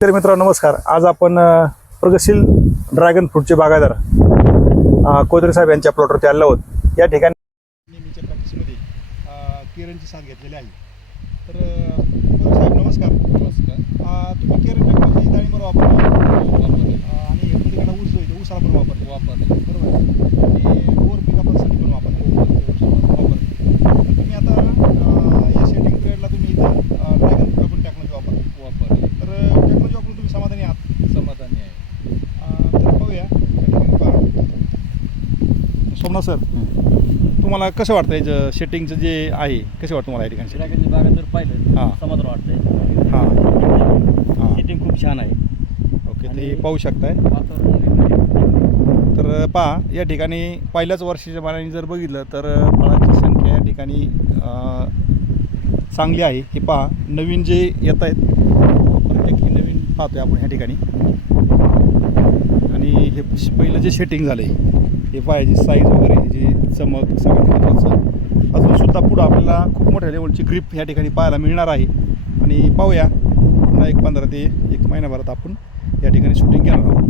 तर मित्रांनो नमस्कार. आज आपण प्रगतशील ड्रॅगन फ्रूटचे बागायदार कोदरे साहेब यांच्या प्लॉटवरती आलो आहोत. या ठिकाणी नेहमीच्या प्रॅक्टिसमध्ये केरनची साथ घेतलेली आहे. तर कोदरे साहेब नमस्कार. नमस्कार. तुम्ही केरन टेक्नॉलॉजी डाळिंबर वापरली आणि पलीकडे ऊस जो आहे ऊसाला पण वापरले बरोबर, आणि बोर पिकापासाठी पण वापरले. तुम्ही आता या शेटिंग पिरियडला तुम्ही इथं ड्रॅगन फ्रूटला पण टेक्नॉलॉजी वापरली. तर टेक्नॉलॉजी वापरून तुम्ही समाधानी आहात? समाधानी आहे. तर पाहूया या ठिकाणी पहा. सोमनाथ सर, तुम्हाला कसं वाटतं याचं शेटिंगचं जे आहे, कसं वाटतं तुम्हाला या ठिकाणी setting? ड्रॅगनची बागा जर पाहिलं हां. समाधान वाटतंय. हां सेटिंग खूप छान आहे. ओके, ते आणि पाहू शकताय. वातावरण तर पहा या ठिकाणी पहिल्याच वर्षाच्या मानाने जर बघितलं तर फळांची संख्या या ठिकाणी चांगली आहे. हे पहा नवीन जे येत आहेत प्रत्येक नवीन पाहतोय आपण ह्या ठिकाणी. आणि हे पहिलं जे शेटिंग झालं आहे हे पहा, याची साईज वगैरे जी चमक सगळं महत्त्वाचं. अजूनसुद्धा पुढं आपल्याला खूप मोठ्या लेवलची ग्रीप ह्या ठिकाणी पाहायला मिळणार आहे. आणि पाहूया पुन्हा एक 15 ते 1 महिन्याभरात आपण या ठिकाणी शूटिंग घेणार आहोत.